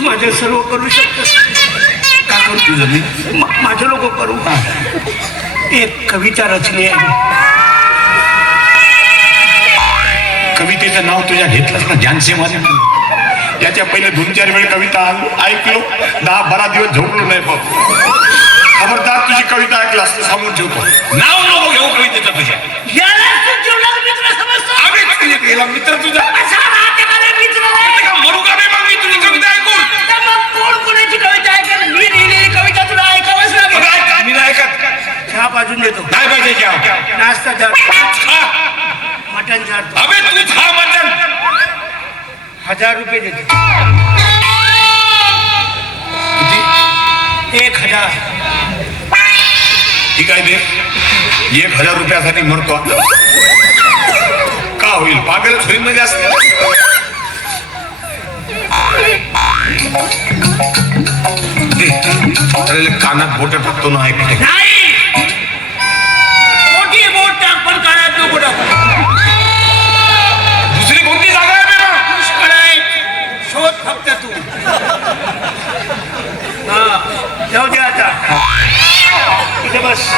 तूच माझे सर्व करू शकतोस. का करू तुझं मी? माझं लोक करू. एक कविता रचली आहे. कवितेचं नाव तुझ्या घेतलंस ना, जानसे माझे. याच्या पहिले 2-4 वेळ कविता ऐकलो, 10-12 दिवस झोपलो नाही. बघ खबरदार, तुझी कविता ऐकलास तर सांगून ठेवतो. नाव नको घेऊ कवितेचं तुझ्या. मित्र मित्र तुझा मरू का मग मी तुझी कविता ऐकून? कोण कोणाची कविता ऐकत? मी लिहिलेली कविता तुला ऐकावंच लागेल. मी नाही ऐकत. चहा बाजून देतो. नाही पाहिजे चहा. नाश्ता चार, खा. मटण चार, अबे तू खा मटण. 1000 रुपये देतो. किती? 1000. ठीक आहे दे. 1000 रुपयासाठी मरतो का होईल? पागल फ्रीमध्ये असते. कानात बोट टाकतो ना, ऐकते नाही, मोठी बोट टाक, पण कानात नको टाकू. दुसरी कोणती जागा आहे ना? पुष्कळ आहे, शोध फक्त तू. हा, जाऊ दे आता. इथे बस.